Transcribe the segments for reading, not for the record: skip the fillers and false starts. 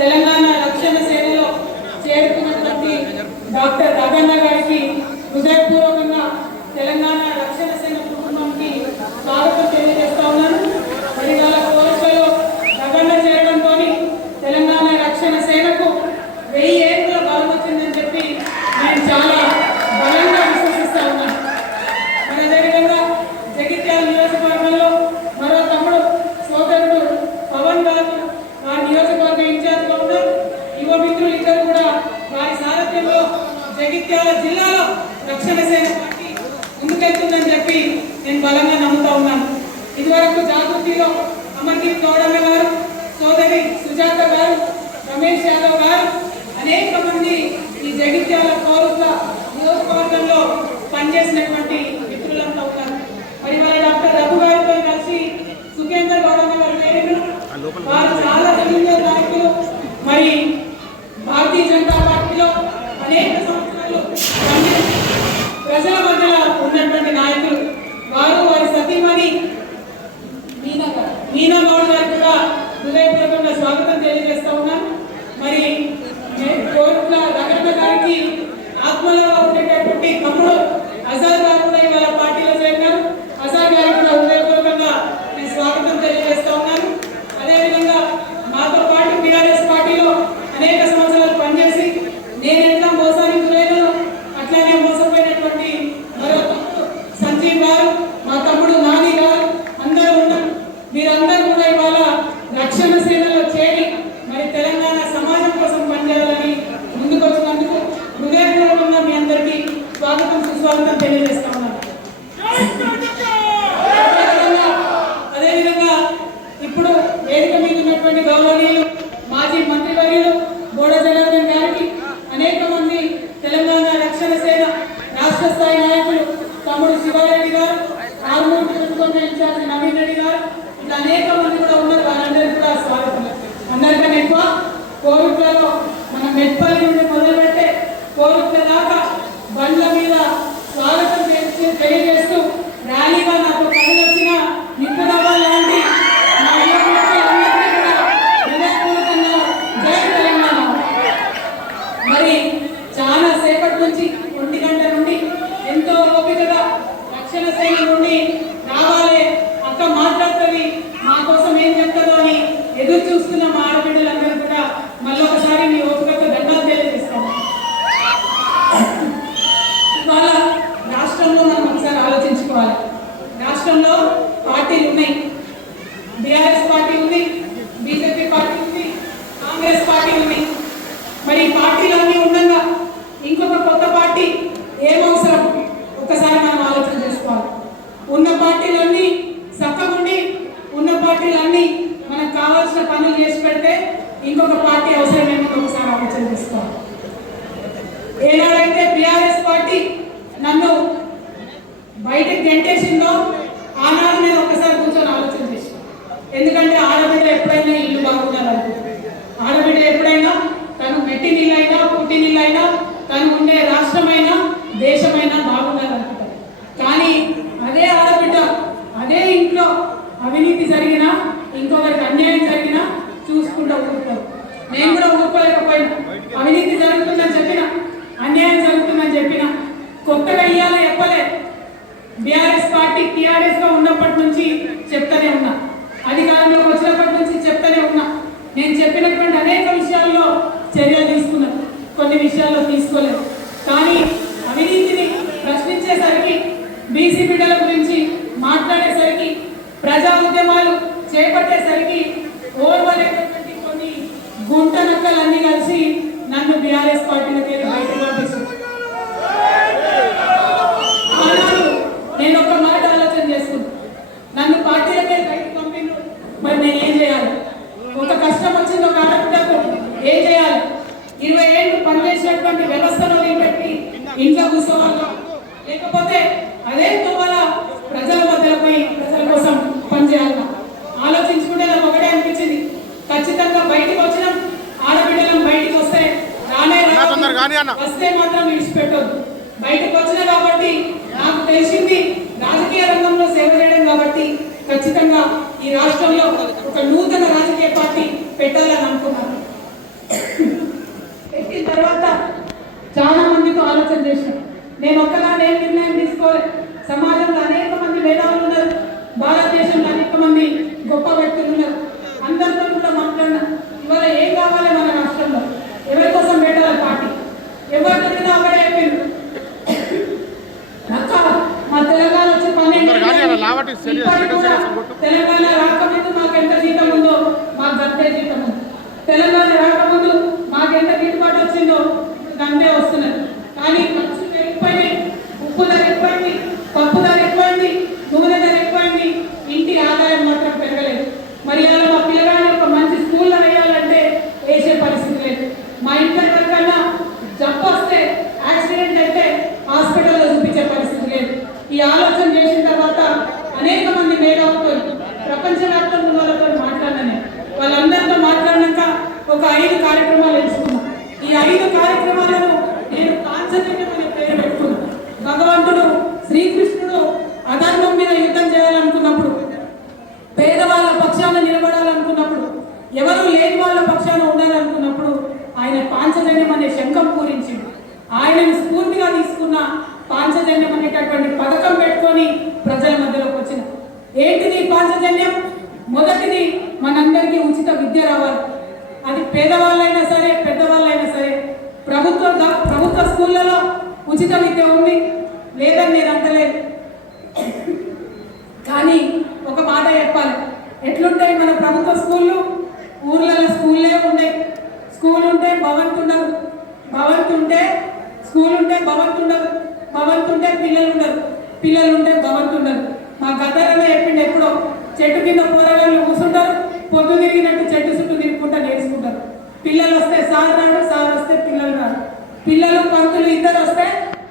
తెలంగాణ రక్షణ సేవలో చేరుకున్నటువంటి డాక్టర్ రగన్న గారికి హృదయపూర్వకంగా తెలంగాణ రక్షణ సేన కుటుంబానికి స్వాగతం తెలియజేస్తా ఉన్నాను. మరి వాళ్ళ కోరికలో రగన్న చేయడంతో తెలంగాణ రక్షణ సేనకు 1000 ఏళ్ళ బలం వచ్చిందని చెప్పి నేను చాలా బలంగా విశ్వసిస్తా ఉన్నాను. మరి అదేవిధంగా జగిత్యాల నియోజకవర్గంలో మరో తమ్ముడు సోదరుడు పవన్ గారు ఆ నియోజకవర్గ ఇన్ఛార్జ్గా ఉన్నారు. యువ మిత్రులు ఇద్దరు కూడా వారి సారథ్యంలో జగిత్యాల జిల్లాలో రక్షణ సేన పార్టీ ముందుకెళ్తుందని చెప్పి నేను బలంగా నమ్ముతా ఉన్నాను. ఇదివరకు జాగృతిలో అమర్దీప్ గౌడన్న గారు, సోదరి సుజాత గారు, రమేష్ యాదవ్ గారు అనేక మంది ఈ జగిత్యాల పౌరత్వ నియోజకవర్గంలో పనిచేసినటువంటి మిత్రులంతా ఉన్నారు. మరి వారి డాక్టర్ రఘు గారితో కలిసి సుఖేందర్ గౌడన్న గారు వేరేను వారు చాలా సీనియర్ నాయకులు. మరి భారతీయ జనతా పార్టీలో అనేక సంవత్సరాలు ప్రజల మధ్యలో ఉన్నటువంటి నాయకులు వారు. వారి సతీమణి మీనా గౌడ్ గారికి కూడా హృదయపూర్వకంగా స్వాగతం తెలియజేస్తా ఉన్నాను. మరి కోరుట్ల రగన్న గారికి ఆత్మలో ఉండేటటువంటి తమ్ముడు అజార్ గారు కూడా ఇవాళ పార్టీలో చేరినారు. అజార్ గారికి కూడా హృదయపూర్వకంగా నేను స్వాగతం తెలియజేస్తా ఉన్నాను. అదేవిధంగా మాతో పాటు టీఆర్ఎస్ పార్టీలో అనేక సంవత్సరాలు పనిచేసి నేను ఎట్లా మోసానికి గురైనను అట్లానే మోసపోయినటువంటి మరో తమ్ముడు సంజీవ్ గారు, మా తమ్ముడు నాని గారు అందరూ ఉన్నారు. మీరందరూ కూడా ఇవాళ రక్షణ సేనలో చేరి మరి తెలంగాణ సమాజం కోసం పనిచేయాలని ముందుకు వచ్చినందుకు హృదయపూర్వకంగా మీ అందరికీ స్వాగతం సుస్వాగతం తెలియజేస్తా ఉన్నాను. అదేవిధంగా ఇప్పుడు వేదిక మీద ఉన్నటువంటి గౌరవనీయులు మాజీ మంత్రివర్యులు బోడ జనార్దన్ గారికి, అనేక మంది తెలంగాణ రక్షణ సేన రాష్ట్ర స్థాయి నాయకులు తమ్ముడు శివారెడ్డి గారు, ఆర్మూర్ నియోజకవర్గ ఇన్ఛార్జ్ నవీన్ రెడ్డి గారు, ఇట్లా అనేక మంది కూడా ఉన్నారు. వారందరికీ కూడా స్వాగతం. అందరికన్నా ఎక్కువ కోరుట్లలో మనం మెట్పల్లి నుండి మొదలు పెడితే కోరుట్ల దాకా బండ్ల మీద స్వాగతం తెలియజేస్తూ ర్యాలీగా నాకు కథలు వచ్చిన నిప్పుడవ్వ లాంటి మా యువకులందరికీ కూడా హృదయపూర్వకంగా జై తెలంగాణ. మరి చాలా సేపటి నుంచి 1 గంట నుండి ఎంతో ఓపికగా రక్షణ సేన నుండి రావాలి, అక్క మాట్లాడుతుంది, మా కోసం ఏం చెప్తుందో అని ఎదురు చూస్తున్న మా ఆడబిడ్డలందరూ కూడా మళ్ళొకసారి మీ ఓపికతో ధన్యవాదాలు తెలియజేస్తాము. ఇవాళ రాష్ట్రంలో మనం ఒకసారి ఆలోచించుకోవాలి. రాష్ట్రంలో పార్టీలు ఉన్నాయి. బీఆర్ఎస్ పార్టీ ఉంది, బీజేపీ పార్టీ ఉంది, కాంగ్రెస్ పార్టీ ఉంది. మరి ఈ పార్టీలన్నీ ఉండగా ఇంకొక కొత్త పార్టీ ఏమవసరం ఒకసారి మనం ఆలోచన చేసుకోవాలి. ఉన్న పార్టీలన్నీ చక్కగుండి ఉన్న పార్టీలన్నీ మనకు కావాల్సిన పనులు చేసి పెడితే ఇంకొక పార్టీ అవసరమేమో ఒకసారి ఆలోచన చేసుకోవాలి. ఏనాడైతే బీఆర్ఎస్ పార్టీ నన్ను బయటకు గెంటేసిందో ఆనాడు నేను ఒకసారి కూర్చొని ఆలోచన చేసి, ఎందుకంటే ఆడబిడ్డ ఎప్పుడైనా ఇల్లు బాగుండాలి, ఆడబిడ్డ ఎప్పుడైనా తను మెట్టి నీళ్ళైనా పుట్టి నీళ్ళైనా తను ఉండే రాష్ట్రమైనా దేశమైనా బాగుండాలనుకుంటారు. కానీ అదే ఆడబిడ్డ అదే ఇంట్లో అవినీతి జరిగినా ఇంకొకరికి అన్యాయం జరిగినా చూసుకుంటూ ఊరుతారు. నేను కూడా ఊరుకోలేకపోయినా, అవినీతి జరుగుతుందని చెప్పిన, అన్యాయం జరుగుతుందని చెప్పిన, కొత్తగా ఇయ్యాల చెప్పలే. బీఆర్ఎస్ పార్టీ టీఆర్ఎస్గా ఉన్నప్పటి నుంచి చెప్తానే ఉన్నా, అధికారంలోకి వచ్చినప్పటి నుంచి చెప్తానే ఉన్నా. నేను చెప్పినటువంటి అనేక విషయాల్లో చర్యలు తీసుకున్నాను, కొన్ని విషయాల్లో తీసుకోలేదు. కానీ అవినీతిని ప్రశ్నించేసరికి, బీసీ బిడ్డల గురించి మాట్లాడేసరికి, ప్రజా ఉద్యమాలు చేపట్టేసరికి ఓర్వలేనటువంటి కొన్ని గుంట నక్కలన్నీ కలిసి నన్ను బీఆర్ఎస్ పార్టీలోకి బయటకు పంపిస్తుంది. నేను ఒక మాట ఆలోచన చేసుకున్నాను, నన్ను పార్టీలకే బయటకు పంపిండు, మరి నేను ఏం చేయాలి? ఒక కష్టం వచ్చింది ఒక ఆడబిడ్డకు ఏం చేయాలి? 20 ఏళ్ళు పనిచేసినటువంటి వ్యవస్థను పెట్టి ఇంట్లో కూర్చోవాలా, లేకపోతే అదే తోవల ప్రజల మధ్యలోపై ప్రజల కోసం పనిచేయాలా? ఆలోచించుకుంటే నాకు ఒకటే అనిపించింది, ఖచ్చితంగా బయటకు వచ్చినాం, ఆడబిడ్డలం బయటకు వస్తే వస్తే మాత్రం విడిచిపెట్టొద్దు. బయటకు వచ్చిన కాబట్టి నాకు తెలిసింది రాజకీయ రంగంలో సేవ చేయడం కాబట్టి ఖచ్చితంగా ఈ రాష్ట్రంలో ఒక నూతన రాజకీయ పార్టీ పెట్టాలని అనుకున్నాను. పెట్టిన తర్వాత చాలా మందితో ఆలోచన చేశాం. నేను ఒక్కదాన్ని ఏం నిర్ణయం తీసుకోవాలి. సమాజంలో అనేక మంది మేధావులు ఉన్నారు, భారతదేశంలో అనేక మంది గొప్ప వ్యక్తులు ఉన్నారు. అందరితో కూడా మాట్లాడినా ఇవాళ ఏం కావాలి మన రాష్ట్రంలో, ఎవరి కోసం పెట్టాలి పార్టీ, ఎవరి దగ్గర అక్కడే అయిపోయింది. అక్క మా తెలంగాణ వచ్చి 12 తెలంగాణ రాకముందు మాకు ఎంత జీతం ఉందో మాకు అంతే జీతం ఉంది. తెలంగాణ రాకముందు మాకు ఎంత గిట్టుబాటు వచ్చిందో అంతే వస్తున్నది. కానీ ఖర్చు ఎక్కువైనాయి, ఉప్పు ధర ఎక్కువైంది, పప్పు ధర ఎక్కువైంది, నూనె ధర ఎక్కువైంది, ఇంటి ఆదాయం మాత్రం పెరగలేదు. మరి అలా మా పిల్లగాని ఒక మంచి స్కూల్లో వేయాలంటే వేసే పరిస్థితి లేదు. మా ఇంట్లో ఎవరికన్నా జబ్బు వస్తే యాక్సిడెంట్ అయితే హాస్పిటల్లో చూపించే పరిస్థితి లేదు. ఈ ఆలోచన చేసిన తర్వాత అనేక మంది మేధావులతో ప్రపంచవ్యాప్తంగా వాళ్ళతో మాట్లాడినాను. వాళ్ళందరితో మాట్లాడినాక ఒక 5 కార్యక్రమాలు ఎంచుకున్నాం. ఈ 5 కార్యక్రమాలను నేను కాంచజన్యం అనే పేరు పెట్టుకున్నాను. భగవంతుడు శ్రీకృష్ణుడు అధర్మం మీద యుద్ధం చేయాలనుకున్నప్పుడు, పేదవాళ్ళ పక్షాన నిలబడాలనుకున్నప్పుడు, ఎవరు లేని వాళ్ళ పక్షాన ఉండాలనుకున్నప్పుడు ఆయన పాంచజన్యం అనే శంఖం పూరించింది. ఆయనను స్ఫూర్తిగా తీసుకున్న పాంచజన్యం అనేటటువంటి పథకం పెట్టుకొని ప్రజల మధ్యలోకి వచ్చిన ఏంటిది పాంచజన్యం? మొదటిది మనందరికీ ఉచిత విద్య రావాలి. అది పేదవాళ్ళైనా సరే పెద్దవాళ్ళైనా సరే. ప్రభుత్వ స్కూళ్ళలో ఉచిత విద్య ఉంది లేదని నేను అంటలేదు. కానీ ఒక మాట చెప్పాలి, ఎట్లుంటాయి మన ప్రభుత్వ స్కూళ్ళు? ఊర్లలో స్కూల్లే ఉన్నాయి. స్కూల్ ఉంటే భవంతు ఉండదు, భవంతు ఉంటే స్కూల్ ఉంటే భవంతు ఉండదు, భవంతు ఉంటే పిల్లలు ఉండరు, పిల్లలు ఉంటే భవంతు ఉండదు. మా గద్దరన్న చెప్పిండు, ఎప్పుడో చెట్టు కింద పోరాళ్ళు కూర్చుంటారు, పొద్దు తిరిగినట్టు చెట్టు చుట్టూ తిరుగుకుంటా నేర్చుకుంటారు. పిల్లలు వస్తే సార్ రాడు, సార్ వస్తే పిల్లలు రాడు, పిల్లలు పంతులు ఇద్దరు వస్తే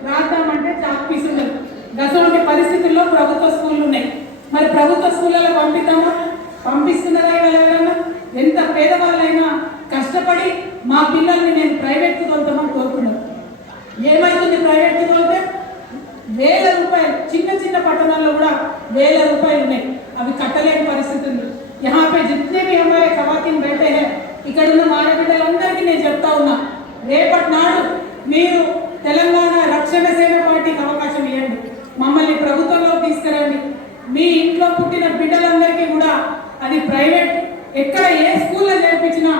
రాద్దామంటే చాక్పీస్ ఉండదు. గసంటి పరిస్థితుల్లో ప్రభుత్వ స్కూళ్ళు ఉన్నాయి. మరి ప్రభుత్వ స్కూళ్ళలో పంపిద్దామా? పంపిస్తున్నదా ఎవరైనా? ఎంత పేదవాళ్ళైనా కష్టపడి మా పిల్లల్ని నేను ప్రైవేట్కి తోలుతామని కోరుకున్నాను. ఏమైతుంది ప్రైవేట్కి తోలితే? 1000 రూపాయలు, చిన్న చిన్న పట్టణాల్లో కూడా 1000 రూపాయలు ఉన్నాయి, అవి కట్టలేని పరిస్థితి ఉంది. यहाँ पे जितने भी हमारे खवातीन बैठे हैं, ఇక్కడ ఉన్న ఆడబిడ్డలందరికీ నేను చెప్తా ఉన్నా, రేపటి నాడు మీరు తెలంగాణ రక్షణ సేన పార్టీకి అవకాశం ఇవ్వండి, మమ్మల్ని ప్రభుత్వంలో తీసుకురండి. మీ ఇంట్లో పుట్టిన బిడ్డలందరికీ కూడా అది ప్రైవేట్, ఎక్కడ ఏ స్కూల్లో చేర్పించినా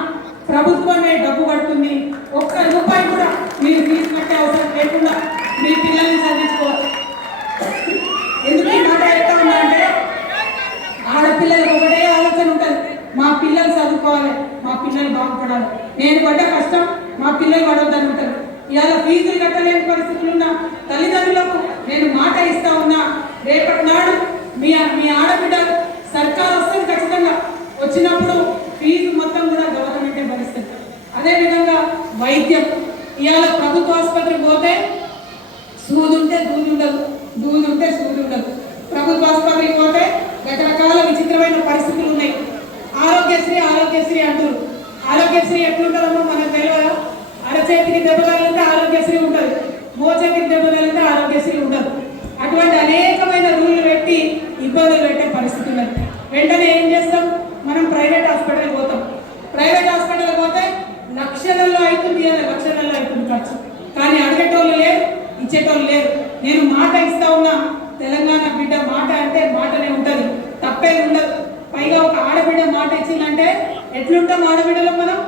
ప్రభుత్వమే డబ్బు పడుతుంది. ఒక్క రూపాయి కూడా మీరు ఫీజు కట్టే అవసరం లేకుండా మీ పిల్లల్ని చదివించుకోవాలి. ఎందుకు ఈ మాట చెప్తా ఉన్నా అంటే, ఆడపిల్లలకు ఒకటే ఆలోచన ఉంటుంది, మా పిల్లలు చదువుకోవాలి, మా పిల్లలు బాగుపడాలి, నేను పడ్డ కష్టం మా పిల్లలు పడొద్దని ఉంటారు. ఇవాళ ఫీజులు కట్టలేని పరిస్థితులు ఉన్న తల్లిదండ్రులకు నేను మాట ఇస్తా ఉన్నా, రేపటి నాడు మీ ఆడబిడ్డ సర్కారు వస్తుంది ఖచ్చితంగా, వచ్చినప్పుడు ఫీజు మొత్తం కూడా గవర్నమెంటే భరిస్తుంది. అదేవిధంగా వైద్యం, ఇవాళ ప్రభుత్వ ఆసుపత్రికి పోతే సూది ఉంటే దూది ఉండదు, దూది ఉంటే సూది ఉండదు. ప్రభుత్వ ఆసుపత్రికి పోతే రకరకాల విచిత్రమైన పరిస్థితులు ఉన్నాయి. ఆరోగ్యశ్రీ ఆరోగ్యశ్రీ అంటారు. ఆరోగ్యశ్రీ ఎట్లుంటుందమ్మో మనకు తెలియదా? అరచేతికి దెబ్బ తగిలితే ఆరోగ్యశ్రీ ఉంటుంది, మోచేతికి దెబ్బ తగిలితే ఆరోగ్యశ్రీ ఉండదు. అటువంటి అనేకమైన రూళ్ళు పెట్టి ఇబ్బందులు పెట్టే పరిస్థితి ఉన్నది. వెంటనే ఏం చేస్తాం? మనం ప్రైవేట్ హాస్పిటల్కి పోతాం. ప్రైవేట్ హాస్పిటల్కి పోతే లక్షలలో అవుతుంది, లక్షలలో అవుతుంది ఖర్చు. కానీ అడిగేటోళ్ళు లేరు, ఇచ్చేటోళ్ళు లేరు. నేను మాట ఇస్తా ఉన్నా, తెలంగాణ బిడ్డ మాట అంటే మాటనే ఉంటుంది, తప్పేది ఉండదు. పైగా ఒక ఆడబిడ్డ మాట ఇచ్చిందంటే ఎట్లుంటాం? ఆడబిడ్డలో మనం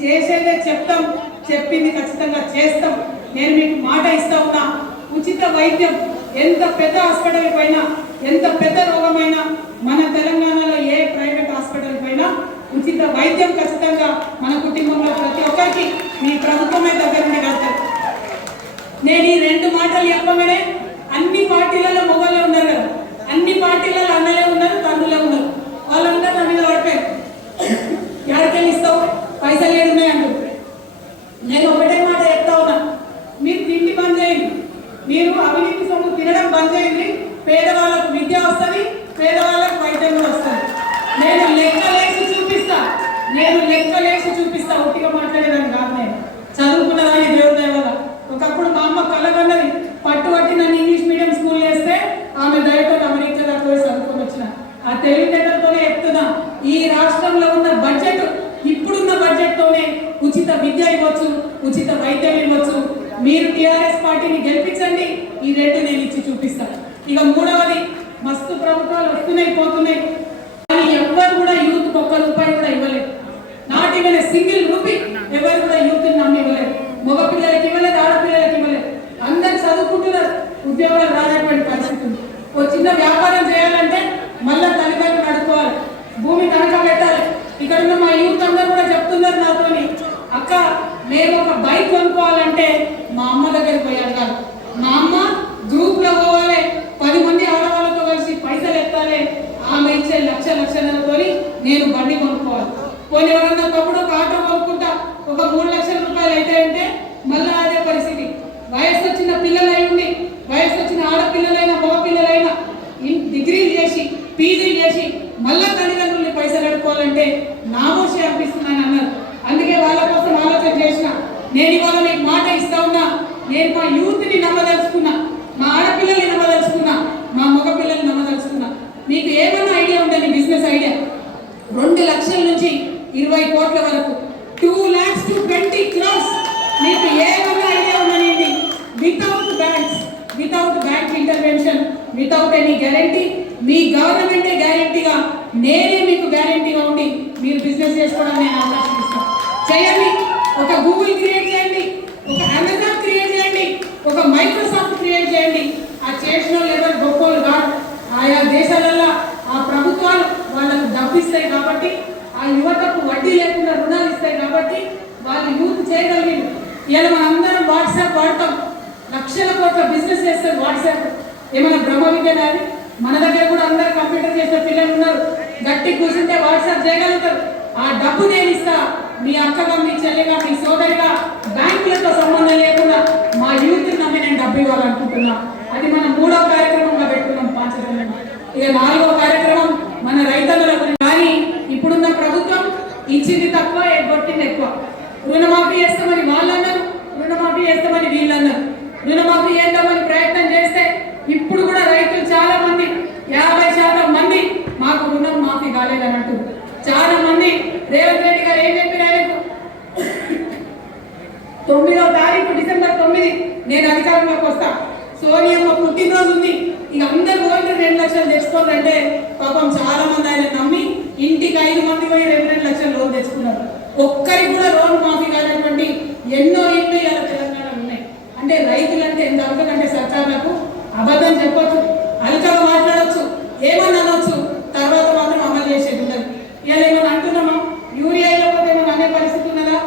చేసేదే చెప్తాం, చెప్పింది ఖచ్చితంగా చేస్తాం. నేను మీకు మాట ఇస్తా ఉన్నా, ఉచిత వైద్యం, ఎంత పెద్ద హాస్పిటల్ పైన ఎంత పెద్ద రోగమైనా మన తెలంగాణలో ఏ ప్రైవేట్ హాస్పిటల్ పైన ఉచిత వైద్యం ఖచ్చితంగా మన కుటుంబంలో ప్రతి ఒక్కరికి మీ ప్రభుత్వమే దగ్గరుండి కడతారు. నేను ఈ 2 మాటలు చెప్పగానే అన్ని పార్టీలలో మొగలే ఉన్నారు కదా, అన్ని పార్టీలలో అన్నలే ఉన్నారు, తమ్ములే ఉన్నారు, వాళ్ళందరూ నా మీద పడిపోయారు. ఎక్కడికెళ్ళి ఇస్తావు, పైసలు ఏడున్నాయి అంటారు. నేను ఒకటే మాట చెప్తా ఉన్నా, మీరు తిండి బంద్ చేయండి, మీరు అవినీతి సొమ్ము తినడం బంద్ చేయండి, పేదవాళ్ళకు విద్య వస్తుంది, పేదవాళ్ళకు వైద్యం కూడా వస్తుంది. నేను లెక్కలేసి చూపిస్తా, ఒట్టిగా మాట్లాడేదాన్ని కాదు. నేను చదువుకున్నదాన్ని దేవుడి వల్ల. ఒకప్పుడు మా అమ్మ కలగన్నది, పట్టుబట్టి నన్ను ఇంగ్లీష్ మీడియం స్కూల్ వేస్తే ఆమె దయతో అమెరికా దాకా చదువుకొని వచ్చిన. ఆ తెలివితేటలతోనే చెప్తున్నా, ఈ రాష్ట్రంలో ఉన్న బడ్జెట్, ఇప్పుడున్న బడ్జెట్తోనే ఉచిత విద్య ఇవ్వచ్చు, ఉచిత వైద్యం ఇవ్వచ్చు. మీరు టిఆర్ఎస్ పార్టీని గెలిపించండి, ఈ రెండు నేను ఇచ్చి చూపిస్తాను. ఇక మూడవది, మస్తు ప్రభుత్వాలు వస్తున్నాయి పోతున్నాయి, కానీ ఎవ్వరు కూడా యూత్ ఒక్క రూపాయి కూడా ఇవ్వలేదు. నాట్ ఈవెన్ సింగిల్ రూపీ ఎవరు కూడా యూత్ నమ్మి ఇవ్వలేదు. మగ పిల్లలకి ఇవ్వలేదు, ఆడపిల్లలకి ఇవ్వలేదు. అందరు చదువుకుంటున్నారు, ఉద్యోగాలు రానటువంటి పరిస్థితి ఉంది. ఓ చిన్న వ్యాపారం చేయాలంటే మళ్ళా తల్లిదండ్రులు అడుకోవాలి, భూమి కనుక పెట్టాలి. ఇక్కడ ఉన్న మా యూత్ అందరూ కూడా చెప్తున్నారు నాతోని, అక్క మేము ఒక బైక్ కొనుక్కోవాలంటే మా అమ్మ దగ్గరికి పోయి అడగాలి. మా అమ్మ గ్రూప్ లో పోవాలి, 10 మంది ఆడవాళ్ళతో కలిసి పైసలు ఎత్తాలి, ఆమె ఇచ్చే లక్షలతో నేను బండి కొనుక్కోవాలి. కొన్ని ఎవరన్నా తప్పుడు ఒక ఆటో కొనుక్కుంటా ఒక 3 లక్షల రూపాయలు అయితే అంటే మళ్ళీ అదే పరిస్థితి. వయసు వచ్చిన పిల్లలై ఉండి, వయసు వచ్చిన ఆడపిల్లలైనా మగ పిల్లలైనా డిగ్రీలు చేసి పీజీలు చేసి మళ్ళా తల్లిదండ్రుల్ని పైసలు అడుకోవాలంటే నామోషి అనిపిస్తుందని అన్నారు. అందుకే వాళ్ళ కోసం ఆలోచన చేసిన. నేను ఇవాళ మీకు మాట ఇస్తా ఉన్నా, నేను మా యూత్ని నమ్మదలుచుకున్నా, మా ఆడపిల్లల్ని నమ్మదలుచుకున్నా, మా మగ పిల్లల్ని నమ్మదలుచుకున్నా. మీకు ఏమన్నా ఐడియా ఉందని బిజినెస్ ఐడియా 2 లక్షల నుంచి 20 కోట్ల వరకు 2 lakhs to 20 crores మీకు ఏమన్నా ఐడియా ఉందనండి. Without banks, without bank intervention, without any guarantee, మీ గవర్నమెంటే గ్యారంటీగా, నేనే మీకు గ్యారంటీగా ఉండి మీరు బిజినెస్ చేసుకోవడానికి నేను అవకాశం ఇస్తాను. చేయండి. ఒక గూగుల్ క్రియేట్ చేయండి, ఒక అమెజాన్ క్రియేట్ చేయండి, ఒక మైక్రోసాఫ్ట్ క్రియేట్ చేయండి. ఆ చేసిన ఎవరు గొప్పలు కాదు. ఆయా దేశాలలో ఆ ప్రభుత్వాలు వాళ్ళకు డబ్బు ఇస్తాయి కాబట్టి, ఆ యువతకు వడ్డీ లేకుండా రుణాలు ఇస్తాయి కాబట్టి వాళ్ళు యూత్ చేయగలిగింది. ఇలా మనందరం వాట్సాప్ వాడతాం, లక్షల కోట్ల బిజినెస్ చేస్తారు వాట్సాప్. ఏమైనా బ్రహ్మ విద్యనాది? మన దగ్గర కూడా అందరు కంప్యూటర్ చేసిన పిల్లలు ఉన్నారు, గట్టి కూర్చుంటే వాట్సాప్ చేయగలుగుతారు. ఆ డబ్బు నేను ఇస్తా, మీ అక్కగా, మీ చెల్లిగా, మీ సోదరిగా, బ్యాంకులతో సంబంధం లేకుండా మా యూత్ నమ్మి నేను డబ్బు ఇవ్వాలనుకుంటున్నా. అది మన 3వ కార్యక్రమంగా పెట్టుకున్నాం పాంచజన్యం. ఇక 4వ కార్యక్రమం మన రైతన్నుల గురించి. కానీ ఇప్పుడున్న ప్రభుత్వం ఇచ్చింది తక్కువ, ఎగ్గొట్టింది ఎక్కువ. రుణమాఫీ చేస్తామని వాళ్ళు అన్నారు, రుణమాఫీ చేస్తామని వీళ్ళు అన్నారు. రుణమాఫీ చేద్దామని ప్రయత్నం చేస్తే ఇప్పుడు కూడా రైతులు చాలా మంది 50% మంది మాకు రుణం మాఫీ కాలేదన్నట్టు. చాలా మంది రేవంత్ రెడ్డి గారు ఏం చెప్పారు, ఆయనకు 9వ తారీఖు డిసెంబర్ 9 నేను అధికారంలోకి వస్తా, సోనియమ్మ పుట్టినరోజు ఉంది, ఇక అందరు పోయిన 2 లక్షలు తెచ్చుకోవాలంటే పాపం చాలా మంది ఆయన నమ్మి ఇంటికి 5 మంది పోయి 2 లక్షలు లోన్ తెచ్చుకున్నారు. ఒక్కరికి కూడా లోన్ మాఫీ కానటువంటి ఎన్నో ఇళ్ళు ఇలా తెలంగాణ ఉన్నాయి. అంటే రైతులంటే ఎంత అలకంటే సర్కార్లకు అబద్ధం చెప్పొచ్చు, అలకగా మాట్లాడవచ్చు, ఏమన్నా అనొచ్చు, తర్వాత మాత్రం అమలు చేసేది ఉండదు. ఇలా ఏమన్నా అంటున్నామా? యూరియా ఇవ్వకపోతే ఏమన్నా అనే పరిస్థితి ఉన్నదా?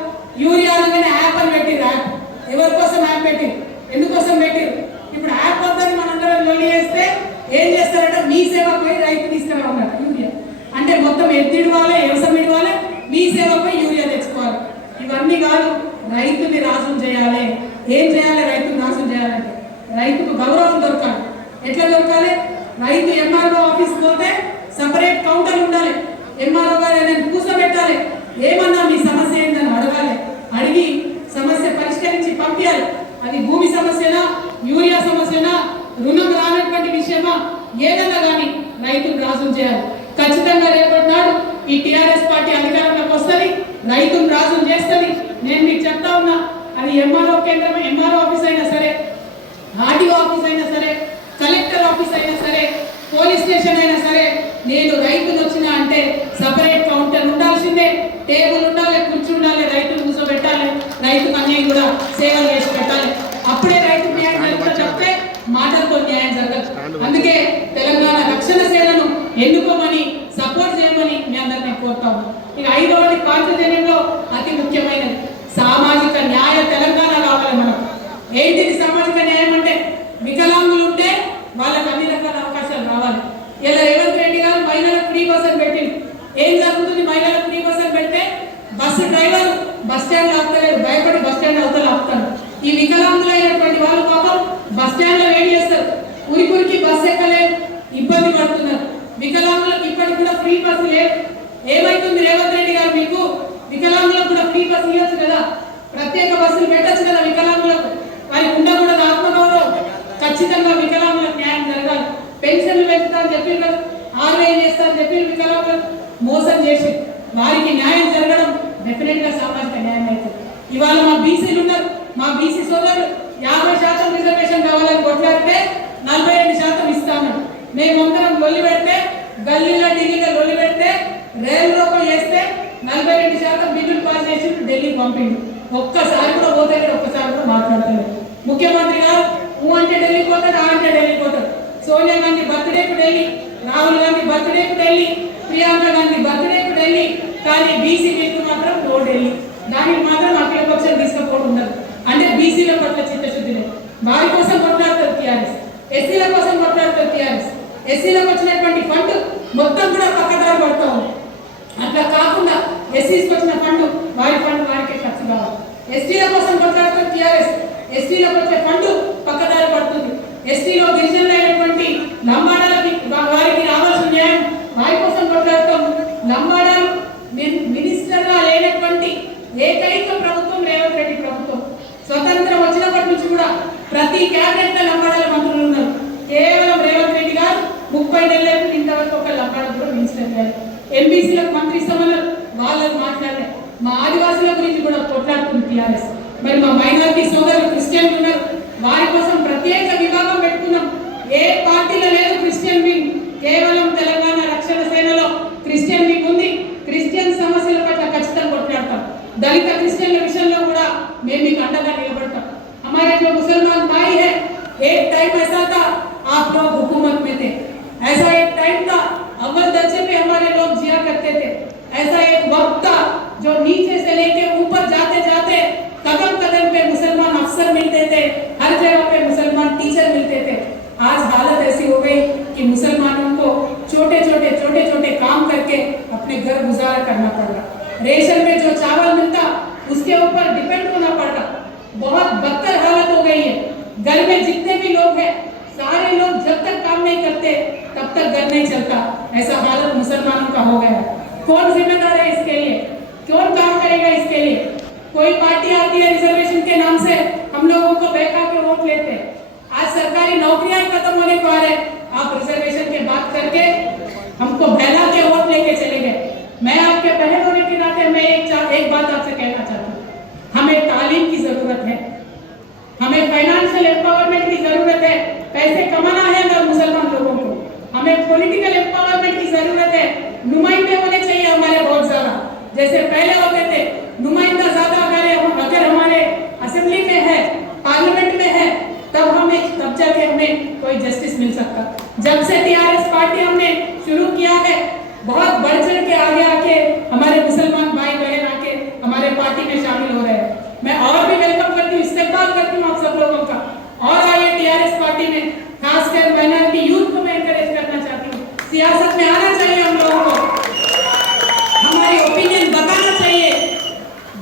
యూరియా అనగానే యాప్ అని పెట్టిరు. యాప్ ఎవరి కోసం యాప్ పెట్టిరు, ఎందుకోసం పెట్టిరు? ఇప్పుడు యాప్ వద్దని మనందరం లొల్లి చేస్తే ఏం చేస్తారంటే మీ సేవపై రైతు తీసుకురా ఉన్నారు యూరియా. అంటే మొత్తం ఎత్తిడి వాళ్ళే, వ్యవసాయం ఇవ్వాలి, మీ సేవపై యూరియా తెచ్చుకోవాలి. ఇవన్నీ కాదు, రైతుని నాశనం చేయాలి. ఏం చేయాలి? రైతుని నాశనం చేయాలంటే రైతుకు గౌరవం దొరకాలి. ఎట్లా దొరకాలి? రైతు ఎంఆర్ఓ ఆఫీస్ పోతే సపరేట్ కౌంటర్ ఉండాలి. ఎంఆర్ఓ గారు నేను కూర్చోబెట్టాలి, ఏమన్నా మీ సమస్య ఏంటని అడగాలి. అడిగి సమస్య పరిష్కరించి పంపించాలి. అది భూమి సమస్యనా, యూరియా సమస్యనా, రుణం రానటువంటి విషయమా, ఏదన్నా కానీ రైతును రాజు చేయాలి. ఖచ్చితంగా రేపటి నాడు ఈ టిఆర్ఎస్ పార్టీ అధికారంలోకి వస్తుంది, రైతును రాజు చేస్తుంది. నేను మీకు చెప్తా ఉన్నా, అది ఎంఆర్ఓ కేంద్రం, ఎంఆర్ఓ ఆఫీస్ అయినా సరే, ఆర్టీఓ ఆఫీస్ అయినా సరే, కలెక్టర్ ఆఫీస్ అయినా సరే, పోలీస్ స్టేషన్ అయినా సరే, నేను రైతులు వచ్చినా అంటే సపరేట్ కౌంటర్ ఉండాల్సిందే, టేబుల్ ఉండాలి, కుర్చీ ఉండాలి, రైతులు కూర్చోబెట్టాలి, రైతుకు అన్నీ కూడా సేవలు చేసి పెట్టాలి. అప్పుడే రైతు న్యాయం జరుగుతుంది, తప్పితే మాటలతో న్యాయం జరగదు. అందుకే తెలంగాణ రక్షణ సేనను ఎన్నుకోమని, సపోర్ట్ చేయమని మీ అందరినీ కోరుతాము. ఇక 5వది పాంచజన్యంలో అతి ముఖ్యమైనది సామాజిక న్యాయ తెలంగాణ కావాలి మనకు. ఏంటిది సామాజిక న్యాయం అంటే? వికలాంగులు ఉంటే వాళ్ళకి అన్ని రకాల అవకాశాలు రావాలి. ఇలా రేవంత్ రెడ్డి గారు మహిళలకు ఫ్రీ బస్ అని పెట్టింది. ఏం జరుగుతుంది? మహిళలకు ఫ్రీ బస్ అని పెడితే బస్సు డ్రైవర్ బస్ స్టాండ్ ఆపుతలేరు, భయపడి బస్ స్టాండ్ అవతల ఆపుతారు. ఈ వికలాంగులైనటువంటి వాళ్ళు పాపం బస్ స్టాండ్ లో వెయిట్ చేస్తారు, ఉరికి బస్సు ఎక్కలేరు, ఇబ్బంది పడుతున్నారు. వికలాంగులకు ఇప్పటికి కూడా ఫ్రీ బస్సు లేదు. ఏమైతుంది రేవంత్ రెడ్డి గారు? మీకు వికలాంగులకు కూడా ఫ్రీ బస్సు ఇవ్వచ్చు కదా, ప్రత్యేక బస్సులు పెట్టచ్చు కదా వికలాంగులకు. వారికి ఉండకూడదు ఆత్మగౌరవం. ఖచ్చితంగా వికలాంగులకు న్యాయం జరగాలి. పెన్షన్లు పెంచుతా అని చెప్పి కదా, 6,000 చేస్తా అని చెప్పి వికలాంగులకు మోసం చేసి వారికి న్యాయం జరగడం డెఫినెట్ గా సామాజిక న్యాయం అవుతుంది. ఇవాళ మా బీసీలు ఉన్నారు, మా బీసీ సోదరులు 50% రిజర్వేషన్ కావాలని కొట్లాడితే 42% ఇస్తాను. మేమందరం లొల్లి పెడితే, గల్లీలో ఢిల్లీలో లొల్లి పెడితే, రైలు రోకో చేస్తే 42% బిల్లులు పాస్ చేసి ఢిల్లీ పంపిండు. ఒక్కసారి కూడా పోతే ఒక్కసారి కూడా మాట్లాడతలేదు. ముఖ్యమంత్రి గారు అంటే ఢిల్లీకి పోతాడు, అంటే ఢిల్లీకి పోతాడు. సోనియా గాంధీ బర్త్డేకు ఢిల్లీ, రాహుల్ గాంధీ బర్త్డేకు ఢిల్లీ, ప్రియాంక గాంధీ బర్త్డేకు ఢిల్లీ, కానీ బీసీ బిల్లు మాత్రం నో ఢిల్లీ. దానికి మాత్రం అఖిలపక్షం తీసుకుపోవడం ఉండదు. అంటే బీసీల పట్ల చిత్తశుద్ధి లేదు. వారి కోసం కొట్లాడుతారు టీఆర్ఎస్, ఎస్సీల కోసం కొట్లాడుతారు టీఆర్ఎస్. ఎస్సీలకు వచ్చినటువంటి ఫండ్ మొత్తం కూడా పక్కదారి పడుతూ ఉంది. అట్లా కాకుండా ఎస్సీకి వచ్చిన ఫండ్ వారి ఫండ్ వారికే ఖర్చు కావాలి. ఎస్టీల కోసం కొట్లాడుతారు టీఆర్ఎస్, ఎస్టీలకు వచ్చే ఫండ్ పక్కదారి పడుతుంది. ఎస్టీలో గిరిజనులు అయినటువంటి లంబాడాలకి వారికి రావాల్సిన న్యాయం వారి కోసం కొట్లాడుతాం. లంబాడాలు మినిస్టర్గా లేనటువంటి ఏకైక ప్రభుత్వం రేవంత్ రెడ్డి ప్రభుత్వం. స్వతంత్రం వచ్చినప్పటి నుంచి కూడా ప్రతి క్యాబినెట్ లో లంబాడాల మంత్రులు ఉన్నారు. కేవలం రేవంత్ రెడ్డి గారు 30 నెలలకు ఇంతవరకు ఒక లంబాడ కూడా మినిస్టర్ గారు. ఎంబీసీలకు మంత్రి ఇస్తామన్నారు, వాళ్ళకు మాట్లాడలే. మా ఆదివాసుల గురించి కూడా కొట్లాడుతుంది టీఆర్ఎస్. మరి మా మైనారిటీ సోదరులు క్రిస్టియన్లు ఉన్నారు, వారి కోసం ప్రత్యేక విభాగం పెట్టుకున్నాం. ఏ పార్టీలో లేదు క్రిస్టియన్ వింగ్, కేవలం తెలంగాణ రక్షణ సేనలో క్రిస్టియన్ వింగ్ ఉంది. క్రిస్టియన్ సమస్యల పట్ల ఖచ్చితంగా కొట్లాడతాం. దళిత క్రిస్టియన్ల విషయంలో కూడా మేము మీకు అండగా నిలబడతాం. हमारे जो मुसलमान भाई है, एक टाइम ऐसा था आप लोग हुकूमत में थे, ऐसा एक टाइम था अव्वल दर्जे पे हमारे लोग जिया करते थे, ऐसा एक वक्त था जो नीचे से लेके ऊपर जाते जाते कदम कदम पे मुसलमान अफसर मिलते थे, हर जगह पे मुसलमान टीचर मिलते थे। आज हालत ऐसी हो गई कि मुसलमानों को छोटे छोटे काम करके अपने घर गुजारा करना पड़ रहा। रेशन में जो चावल मिलता उसके ऊपर डिपेंड होना पड़ रहा। बहुत बदतर हालत हो गई है। घर में जितने भी लोग हैं सारे लोग जब तक काम नहीं करते तब तक घर नहीं चलता। ऐसा हालत मुसलमानों का हो गया। कौन जिम्मेदार है इसके लिए? कौन काम करेगा इसके लिए? कोई पार्टी आती है रिजर्वेशन के नाम से हम लोगों को बहका के वोट लेते हैं। आज सरकारी नौकरियां खत्म होने को आ रहे, आप रिजर्वेशन के बात करके हमको बहला के वोट लेके चले गए। मैं आपके बहन होने के नाते मैं एक बात आपसे कहना चाहता हूँ, हमें तालीम की जरूरत है, हमें फाइनेंशियल एम्पावरमेंट की जरूरत है। पैसे कमाना है अगर मुसलमान लोगों को, हमें पॉलिटिकल एम्पावरमेंट की जरूरत है। नुमाइंदे होने चाहिए हमारे बहुत ज्यादा, जैसे पहले होते थे। नुमाइंदा ज्यादा अगर हमारे असेंबली में है, पार्लियामेंट में है, तब जाके हमें कोई जस्टिस मिल सकता। जब से टीआरएस पार्टी हमने शुरू किया है, बहुत बढ़ चढ़ के आगे आके हमारे मुसलमान भाई बहन आके हमारे पार्टी में शामिल हो रहे हैं। मैं और भी वेलकम करती हूँ, इस्तेमाल करती हूँ आप सब लोगों का, और आइए टीआरएस पार्टी में। खासकर माइनॉरिटी यूथ को मैं एनकरेज करना चाहती हूँ, सियासत में आना चाहिए हम लोगों को, हमारी ओपिनियन बताना चाहिए।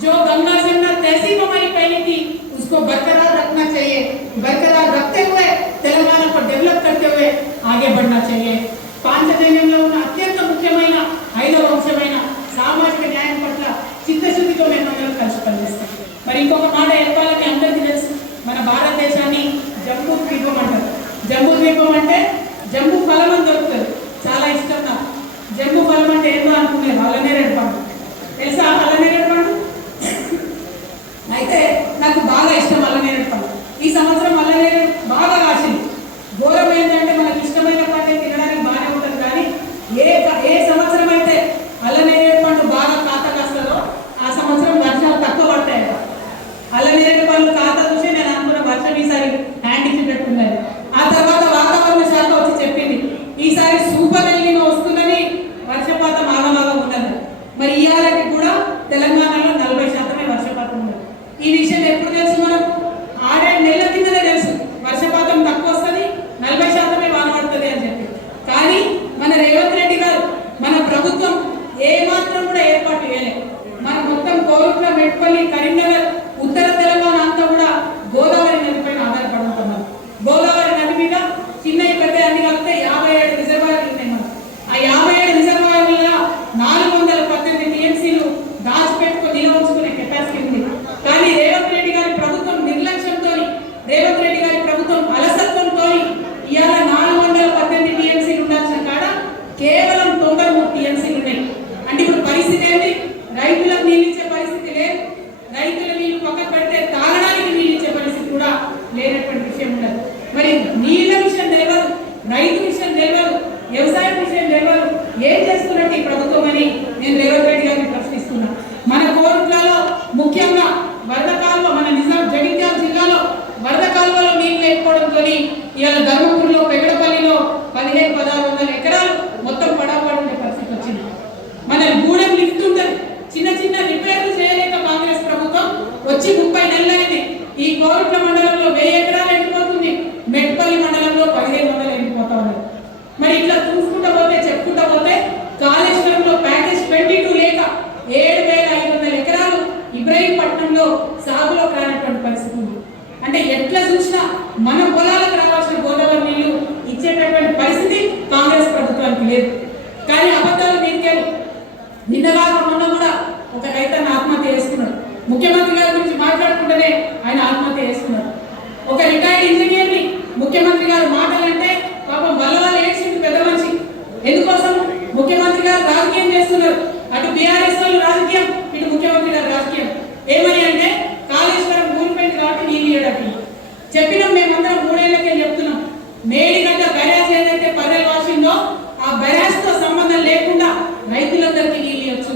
जो गंगा जमुना तहसीब हमारी पहली थी उसको बरकरार रखना चाहिए, बरकरार रखते हुए तेलंगाना को डेवलप करते हुए आगे बढ़ना चाहिए। పాంచజన్యంలో ఉన్న అత్యంత ముఖ్యమైన 5వ అంశమైన సామాజిక న్యాయం పట్ల చిత్తశుద్ధితో మేమందరం కలిసి పనిచేస్తాం. మరి ఇంకొక మాట చెప్పాలని అందరికీ తెలుసు, మన భారతదేశాన్ని జంబూ ద్వీపం అంటారు. జంబూ ద్వీపం అంటే జంబూ ఫలం అని దొరుకుతుంది, చాలా ఇష్టం నాకు. జంబూ ఫలం అంటే ఏందో అనుకునేది అల్లనేరేడు పండు, తెలుసా అల్లనేరేడు పండు? అయితే నాకు బాగా ఇష్టం అల్లనేరేడు పండు. ఈ సంవత్సరం అల్లనేరేడు బాగా కాసింది. ఘోరం ఏంటంటే మనకి ఇష్టమైన పండు తినడానికి బాగానే ఉంటుంది, కానీ ఏ సంవత్సరం అయితే అల్లనేరేడు పండు బాగా కాత కాస్తుందో ఆ సంవత్సరం వర్షాలు తక్కువ పడతాయి. అల్లనేరేడు పండు కాత చూసి నేను అనుకున్న వర్షం ఈసారి హ్యాండ్ ఇచ్చి పెట్టుకున్నది. ఆ తర్వాత వాతావరణ శాఖ వచ్చి చెప్పింది ఈసారి సూపర్ ఎల్నినో వస్తుందని, వర్షపాతం ఆగమాగం ఉన్నది. మరి ఇవాళకి కూడా తెలంగాణలో 40% వర్షపాతం ఉన్నది. ఈ విషయం ఎప్పుడు తెలుసు? మనం 6-7 నెలల కిందనే తెలుసు వర్షపాతం తక్కువ వస్తుంది, 40% వాన పడుతుంది అని చెప్పి. కానీ మన రేవంత్ రెడ్డి గారు, మన ప్రభుత్వం ఏ మాత్రం కూడా ఏర్పాటు చేయలేదు. మన మొత్తం కోరుట్ల, మెట్పల్లి, కరీంనగర్, ఉత్తర తెలంగాణ అంతా కూడా గోదావరి నది పైన ఆధారపడి ఉంటున్నాం. గోదావరి నది మీద చిన్నవి పెద్ద అన్ని కలిపితే 57 రిజర్వాయర్లు ఉన్నాయి. మనం ఆ 57 రిజర్వాయర్ల 418 టీఎంసీలు దాచిపెట్టుకుని నిల్వ ఉంచుకునే కెపాసిటీ ఉంది. కానీ రేవంత్ రెడ్డి గారి ప్రభుత్వం నిర్లక్ష్యంతో, రేవంత్ రెడ్డి గారి ప్రభుత్వం అలసత్వంతో ఇవాళ 418 టీఎంసీలు ఉండాల్సిన కాడ కేవలం 93 టీఎంసీలు ఉన్నాయి. అంటే ఇప్పుడు పరిస్థితి ఏంటి? రైతులకు నీళ్ళు ఇచ్చే పరిస్థితి లేదు. రైతులు ఈ కోరుట్ల మండలంలో 1000 ఎకరాలు ఎండిపోతుంది, మెట్పల్లి మండలంలో 1500 ఎండిపోతా ఉన్నాయి. మరి ఇట్లా చూసుకుంటా పోతే చెప్పుకుంటా పోతే కాళేశ్వరంలో ప్యాకేజ్ 22 లేక 7500 ఎకరాలు ఇబ్రహీంపట్నంలో సాగులో కానటువంటి పరిస్థితి ఉంది. అంటే ఎట్లా చూసినా మన పొలాలకు రావాల్సిన గోదావరి నీళ్లు ఇచ్చేటటువంటి పరిస్థితి కాంగ్రెస్ ప్రభుత్వానికి లేదు. కానీ అబద్ధాలు మీరికెళ్ళి నిన్నలాగా మొన్న కూడా ఒక రైతన్న ఆత్మహత్య చేసుకున్నాడు. ముఖ్యమంత్రి గారి గురించి మాట్లాడుకుంటేనే ఆయన ఆత్మహత్య చేసుకున్నాడు. ఒక రిటైర్డ్ ఇంజనీర్ని ముఖ్యమంత్రి గారు మాటలంటే పాపం వల్ల ఏడ్చింది పెద్ద మనిషి. ఎందుకోసం? ముఖ్యమంత్రి గారు రాజకీయం చేస్తున్నారు. అటు బీఆర్ఎస్ వాళ్ళు రాజకీయం, ఇటు ముఖ్యమంత్రి గారు రాజకీయం. ఏమని అంటే కాళేశ్వరం గూలిపోయింది కాబట్టి నీళ్ళు ఇవ్వడానికి చెప్పినాం. మేమందరం 3 ఏళ్లకే చెప్తున్నాం. మేడిగడ్డ బ్యారేజ్ ఏదైతే పర్రెలు వాసిందో ఆ బ్యారేజ్ తో సంబంధం లేకుండా రైతులందరికీ నీళ్ళు ఇవ్వచ్చు.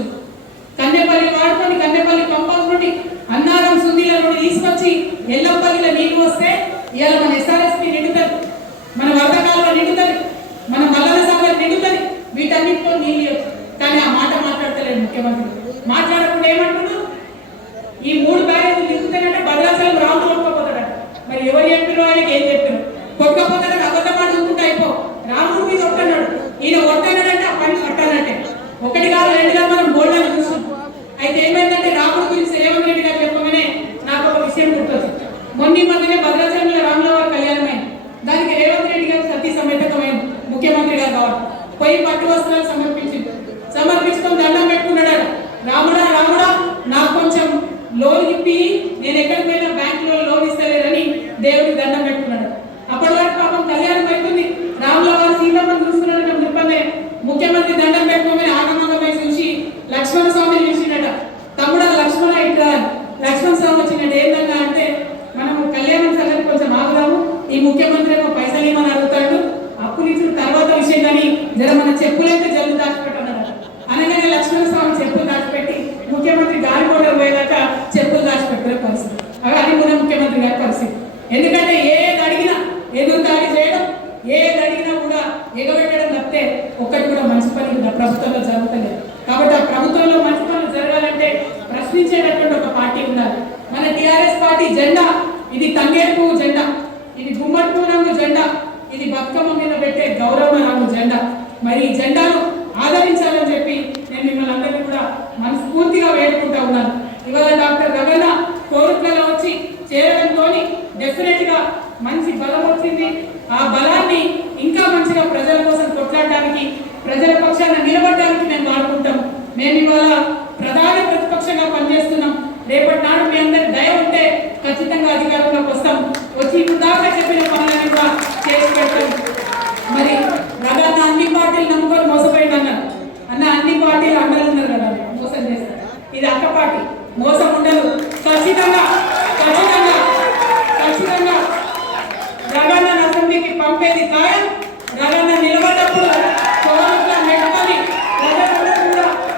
కన్నెపల్లి వాడుకొని కన్నెపల్లి పంపాల్సి నుండి అన్నారం సుందీల నుండి తీసుకొచ్చి ఎల్లంపల్లిలో నీళ్లు వస్తే ఇవాళ మన ఎస్ఆర్ఎస్పీ నిండుతుంది, మన వర్తకాలలో నిండుతుంది, మన మల్లన సాగర్ నిండుతుంది. వీటన్నిటితో నీళ్ళు ఇవ్వచ్చు. కానీ ఆ మాట మాట్లాడతలేడు ముఖ్యమంత్రి. మాట్లాడకుండా ఏమంటున్నాడు? ఈ 3 బ్యారేజ్లు నిండుతానంటే భద్రాచలం రాముడు కొట్టుకోపోతాడట. మరి ఎవరు చెప్పిన ఆయనకి ఏం చెప్పారు? కొట్టుకపోతాడని అబద్ధం ఆడుకుంటూ అయిపో రాముడి మీద ఒట్టన్నాడు. ఈయన ఒట్టన్నాడంటే ఆ పని కట్టాలంటే 1 కాదు 2 కాదు మనం బోల్డని చూసాం. అయితే ఏమైందంటే రాముడి గురించి రేవంత్ రెడ్డి గారు చెప్పగానే నాకు ఒక విషయం గుర్తొచ్చింది. మొన్న మధ్యనే భద్రాచలంలో రాముల వారి కళ్యాణం అయింది. దానికి రేవంత్ రెడ్డి గారు సతీ సమేతమైంది ముఖ్యమంత్రి గారు కాబట్టి పోయి పట్టు వస్త్రాలు సమర్పించింది. సమర్పించుకొని దండం పెట్టుకున్నాడు. రాముడా రాముడా నాకు కొంచెం లోన్ ఇప్పి, నేను ఎక్కడికి పోయినా బ్యాంకులో లోన్ ఇస్తలేదని దేవుడికి దండం పెట్టుకున్నాడు. అప్పటి వరకు పాపం కళ్యాణం అవుతుంది. రాముల వారు సీతమ్మను చూస్తున్నాడట. ముప్పనే ముఖ్యమంత్రి దండం పెట్టుకోమని ఆగమగమై చూసి లక్ష్మణ స్వామిని చూసినట. తమ్ముడు లక్ష్మణ ఇట్లా లక్ష్మణ స్వామి వచ్చినట్టు ఏంటంగా అంటే మనము కళ్యాణం సంగతి కొంచెం ఆగుదాము, ఈ ముఖ్యమంత్రి ఏమో పైసలు ఏమని అడుగుతాడు, అప్పులు ఇచ్చిన తర్వాత విషయం కానీ జర మన చెప్పులైతే జల్లు దాచిపెట్టన్నాడు. అనగానే లక్ష్మణ స్వామి చెప్పులు దాచిపెట్టి ముఖ్యమంత్రి గాలిపోవడం పోయేదాకా చెప్పులు దాచిపెట్టే పరిస్థితి. అది కూడా ముఖ్యమంత్రి గారి పరిస్థితి. ఎందుకంటే ఏది అడిగినా ఎదురు దాడి చేయడం, ఏది అడిగినా కూడా ఎగబెట్టడం తప్పితే ఒక్కటి కూడా మంచి పని ప్రభుత్వంలో జరుగుతలేదు. కాబట్టి ఆ ప్రభుత్వంలో మంచి పనులు జరగాలంటే ప్రశ్నించేటటువంటి ఒక పార్టీ ఉండాలి. మన టిఆర్ఎస్ పార్టీ జెండా ఇది తంగేడు పువ్వు జెండా, ఇది గుమ్మడి పువ్వు రంగు జెండా, ఇది బతుకమ్మ మీద పెట్టే గౌరవ రంగు జెండా. మరి ఈ జెండాను ఆదరించాలని చెప్పి నేను మిమ్మల్ని అందరినీ కూడా మనస్ఫూర్తిగా వేడుకుంటా ఉన్నాను. ఇవాళ డాక్టర్ రగన్న కోరుట్లలో వచ్చి చేరడంతో డెఫినెట్ గా మంచి బలం వచ్చింది. ఆ బలాన్ని ఇంకా మంచిగా ప్రజల కోసం కొట్లాడడానికి, ప్రజల పక్షాన నిలబడడానికి మేము వాడుకుంటాం. మేము ఇవాళ ప్రధాన ప్రతిపక్షంగా పనిచేస్తున్నాం. రేపటి నాడు మీ అందరి దయ ఉంటే ఖచ్చితంగా అధికారంలోకి వస్తాం. వచ్చి ఇప్పుడు దాకా చెప్పిన పనులను కూడా చేసి పెడతాం. మరి రగన్న అన్ని పార్టీలు నమ్ముకొని మోసపోయింది అన్నారు. అన్న అన్ని పార్టీలు అండలు ఉన్నారు కదా, మోసం చేస్తారు. ఇది అక్క పార్టీ, మోసం ఉండదు. ఖచ్చితంగా ఖచ్చితంగా ఖచ్చితంగా రగన్న అసెంబ్లీకి పంపేది ఖాయం. రగన్న నిలబడ్డప్పుడు మెట్టుకొని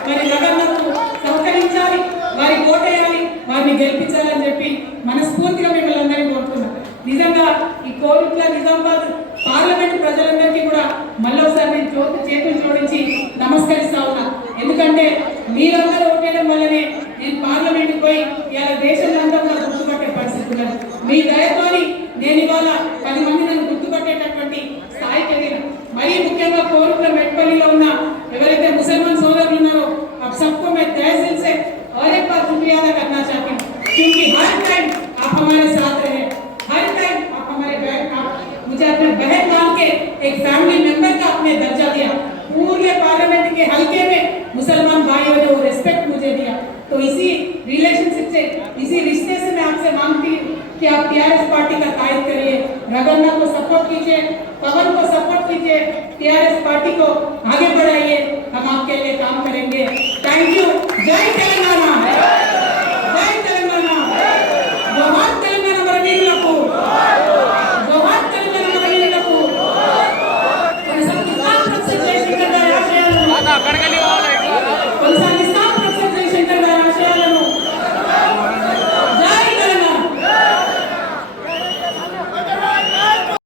మరి రగన్నకు సహకరించాలి, వారి ఓటేయాలి, వారిని గెలిపించాలని చెప్పి మనస్ఫూర్తిగా మిమ్మల్ని అందరినీ కోరుతున్నాం. నిజంగా ఈ కోరుట్ల నిజామాబాద్ పార్లమెంట్ ప్రజలందరికీ కూడా మళ్ళొకసారి నేను చేతులు జోడించి నమస్కరిస్తా ఉన్నా. ఎందుకంటే మీరందరూ ఓటేయడం వల్లనే నేను పార్లమెంట్కి పోయి ఇలా దేశంలో అంతా కూడా గుర్తుపట్టే పరిస్థితి ఉన్నది. మీ దయతోని నేను ఇవాళ 10 మంది నన్ను గుర్తుపట్టేటటువంటి స్థాయికి ఎదిగిన. మరీ ముఖ్యంగా కోరుట్ల మెట్పల్లిలో ఉన్న ఎవరైతే ముసల్మాన్ సోదరులు ఉన్నారో अब सबको मैं तहे दिल से और एक बार शुक्रिया अदा करना चाहती हूँ, क्योंकि हर टाइम आप हमारे साथ रहे, हर टाइम आप हमारे मुझे अपने बहन मान के एक फैमिली मेंबर का आपने दर्जा दिया। पूरे पार्लियामेंट के हल्के में मुसलमान भाइयों ने वो रिस्पेक्ट मुझे दिया। तो इसी रिलेशनशिप से, इसी रिश्ते से मैं आपसे मांगती हूँ कि आप टीआरएस पार्टी का कायद करिए, रगन्ना को सपोर्ट कीजिए, पवन को सपोर्ट कीजिए, टीआरएस पार्टी को आगे बढ़ाइए। हम आपके लिए काम करेंगे। Thank you. जय तेलंगाना, जय तेलंगाना, जोहार तेलंगाना मरवीरुలకు, जोहार तेलंगाना मरवीरुలకు। కొనసాగి